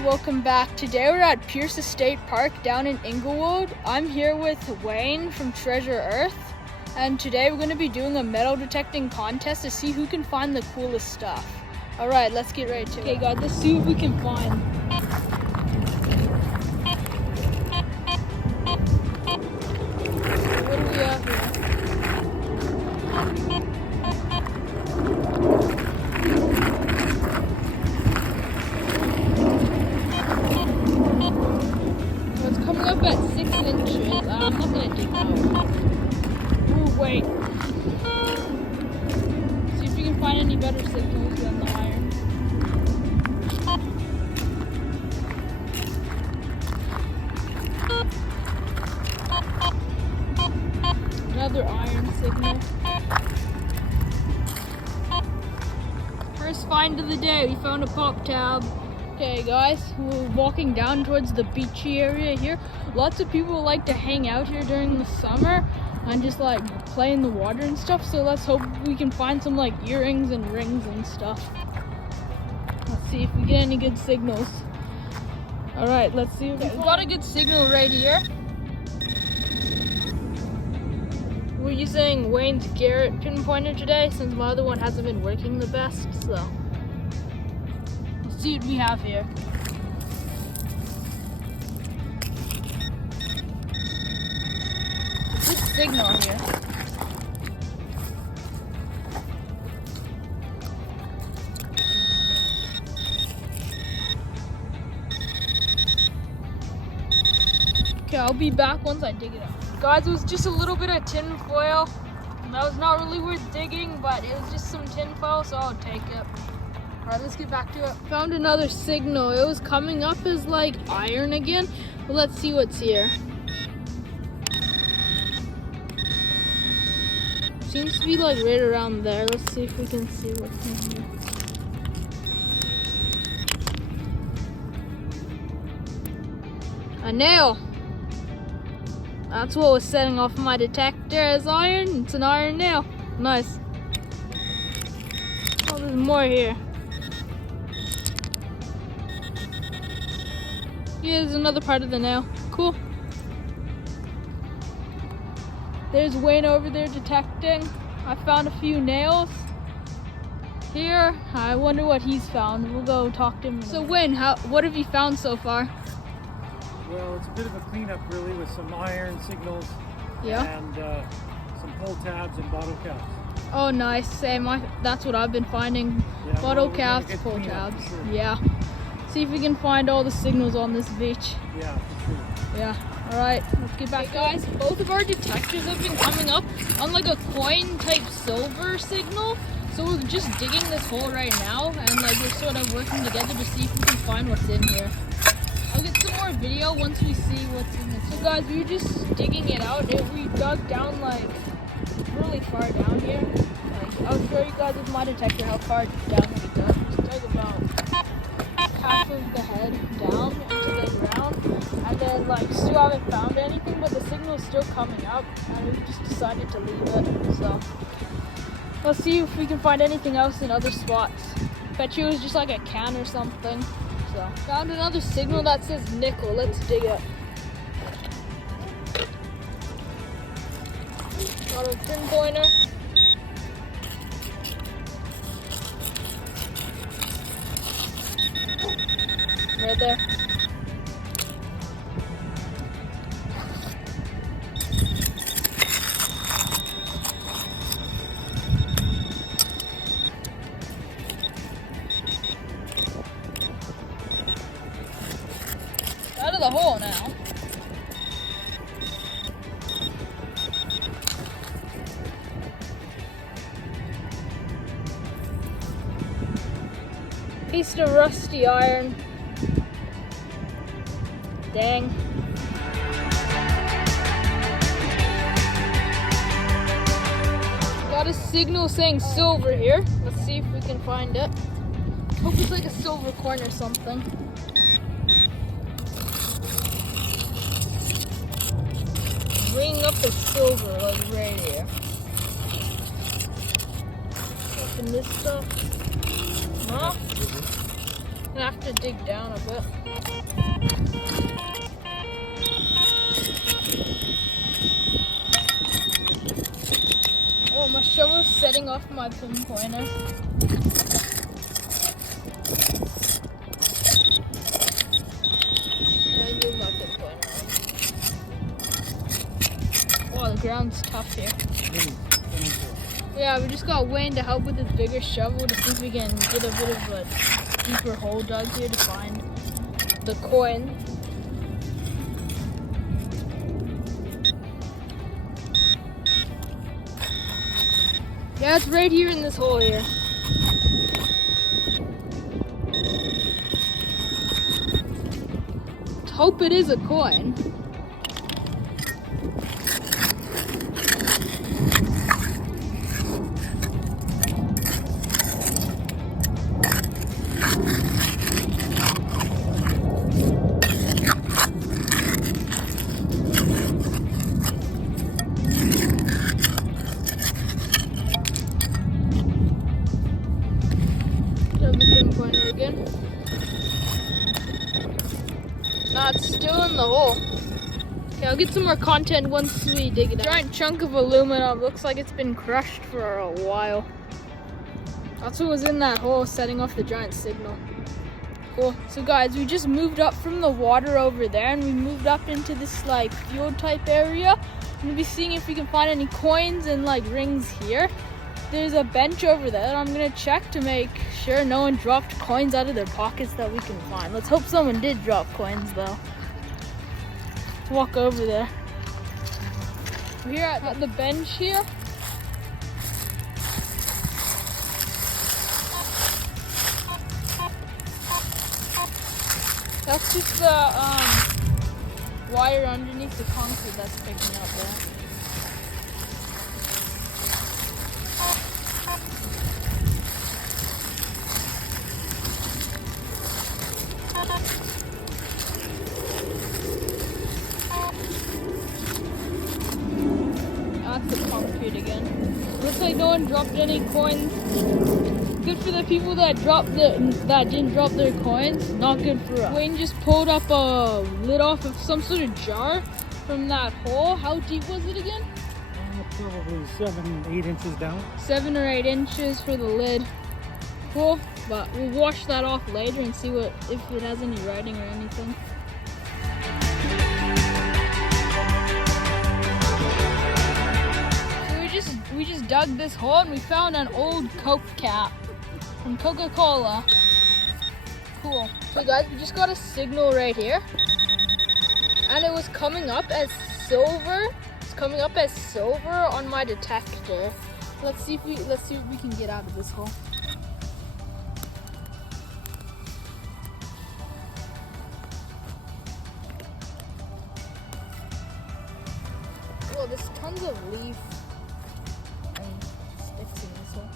guys, welcome back. Today we're at Pierce State Park down in Inglewood. I'm here with Wayne from Treasure Earth, and today we're going to be doing a metal detecting contest to see who can find the coolest stuff. Alright, let's get right to it. Okay guys, let's see what we can find. What do we have here? Coming up at 6 inches. I'm not gonna dig that one. Ooh, wait. See if we can find any better signals than the iron. Another iron signal. First find of the day, we found a pop tab. Okay guys, we're walking down towards the beachy area here. Lots of people like to hang out here during the summer and just like play in the water and stuff. So let's hope we can find some like earrings and rings and stuff. Let's see if we get any good signals. Alright, let's see. We've got a good signal right here. We're using Wayne's Garrett pinpointer today since my other one hasn't been working the best, so see what we have here. Good signal here. Okay, I'll be back once I dig it up. Guys, it was just a little bit of tin foil. That was not really worth digging, but it was just some tin foil, so I'll take it. Alright, let's get back to it. Found another signal. It was coming up as like iron again. But let's see what's here. Seems to be like right around there. Let's see if we can see what's in here. A nail. That's what was setting off my detector as iron. It's an iron nail. Nice. Oh, there's more here. Here's another part of the nail. Cool. There's Wayne over there detecting. I found a few nails here. I wonder what he's found. We'll go talk to him. So Wayne, what have you found so far? Well, it's a bit of a cleanup really with some iron signals, and some pull tabs and bottle caps. Oh nice, same. That's what I've been finding. Yeah, bottle caps, pull tabs. Sure. Yeah. See if we can find all the signals on this beach. Yeah, for sure. Yeah. Alright, let's get back. Hey guys, both of our detectors have been coming up on like a coin type silver signal. So we're just digging this hole right now and like we're sort of working together to see if we can find what's in here. I'll get some more video once we see what's in this. So guys, we were just digging it out. We dug down like really far down here. Like I'll show you guys with my detector how far down we dug. We dug about half of the head down into the ground, and then like still haven't found anything, but the signal's still coming up, and we just decided to leave it. So let's see if we can find anything else in other spots. Bet you it was just like a can or something. So found another signal that says nickel. Let's dig it. Got a pinpointer. Right there. Out of the hole now. Piece of rusty iron. Dang. Got a signal saying silver here. Let's see if we can find it. Hope it's like a silver coin or something. Ring up the silver like right here. Open this stuff. Huh? Gonna have to dig down a bit. Oh, my shovel's setting off my pinpointer. Oh, the ground's tough here. Yeah, we just got Wayne to help with this bigger shovel to see if we can get a bit of a deeper hole dug here to find the coin. Yeah, it's right here in this hole here. Let's hope it is a coin. Nah, it's still in the hole. Okay, I'll get some more content once we dig it out. Giant chunk of aluminum. Looks like it's been crushed for a while. That's what was in that hole, setting off the giant signal. Cool. So guys, we just moved up from the water over there and we moved up into this like field type area. I'm gonna be seeing if we can find any coins and like rings here. There's a bench over there that I'm gonna check to make sure no one dropped coins out of their pockets that we can find. Let's hope someone did drop coins though. Let's walk over there. We're here at the bench here. That's just the wire underneath the concrete that's picking up there. That's the concrete again. Looks like no one dropped any coins. Good for the people that didn't drop their coins. Not good for us. Wayne just pulled up a lid off of some sort of jar from that hole. How deep was it again? Probably 7, 8 inches down. 7 or 8 inches for the lid. Cool, but we'll wash that off later and see if it has any writing or anything. So we just dug this hole and we found an old Coke cap from Coca-Cola. Cool. So guys, we just got a signal right here, and it was coming up as silver. It's coming up as silver on my detector. Let's see if we can get out of this hole. Well, there's tons of leaf and sticks in this hole.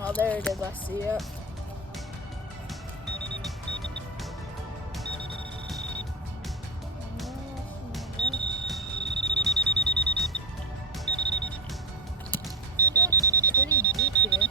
Oh, there it is, I see it. Pretty deep here.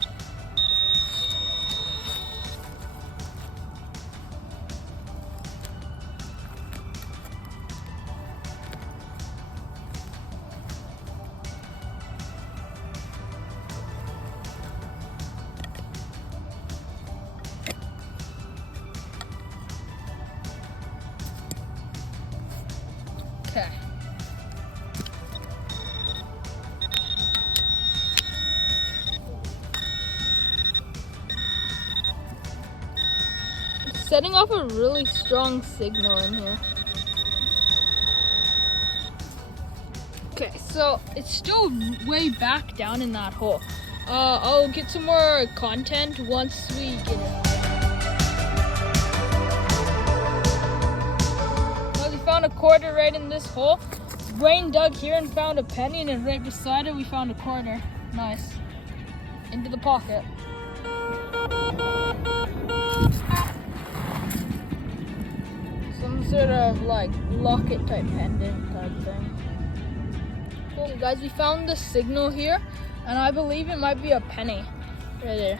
Okay. It's setting off a really strong signal in here. Okay, so it's still way back down in that hole. I'll get some more content once we get in. Well, we found a quarter right in this hole. Wayne dug here and found a penny, and then right beside it we found a quarter. Nice. Into the pocket. sort of like locket type pendant type thing. Cool. Okay guys, we found the signal here, and I believe it might be a penny right there.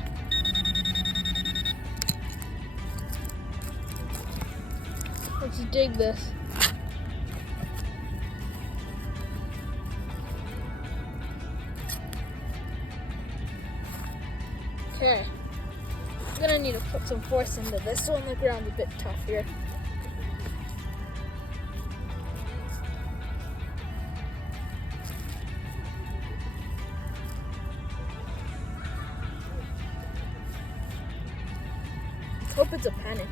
Let's dig this. Okay, I'm gonna need to put some force into this one. The ground's a bit tough here. Hope it's a penny.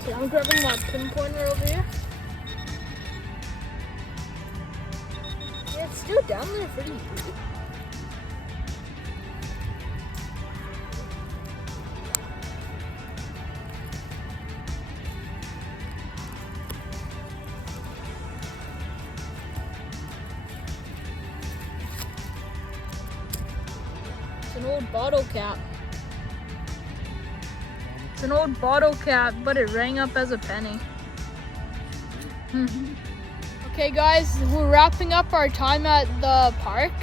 Okay, I'm grabbing my pinpointer over here. Yeah, it's still down there pretty deep. It's an old bottle cap. It's an old bottle cap, but it rang up as a penny. Okay guys, we're wrapping up our time at the park.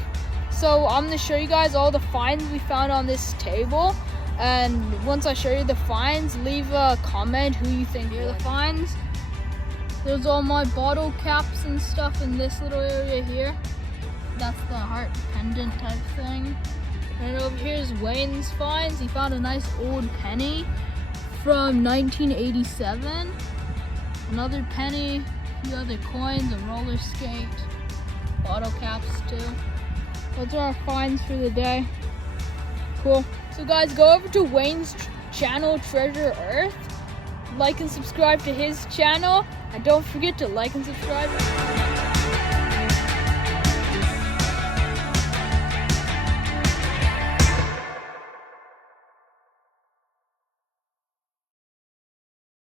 So I'm gonna show you guys all the finds we found on this table. And once I show you the finds, leave a comment who you think are the finds. There's all my bottle caps and stuff in this little area here. That's the heart pendant type thing. And over here is Wayne's finds. He found a nice old penny from 1987. Another penny, a few other coins, a roller skate, bottle caps too. Those are our finds for the day. Cool. So guys, go over to Wayne's channel, Treasure Earth. Like and subscribe to his channel. And don't forget to like and subscribe.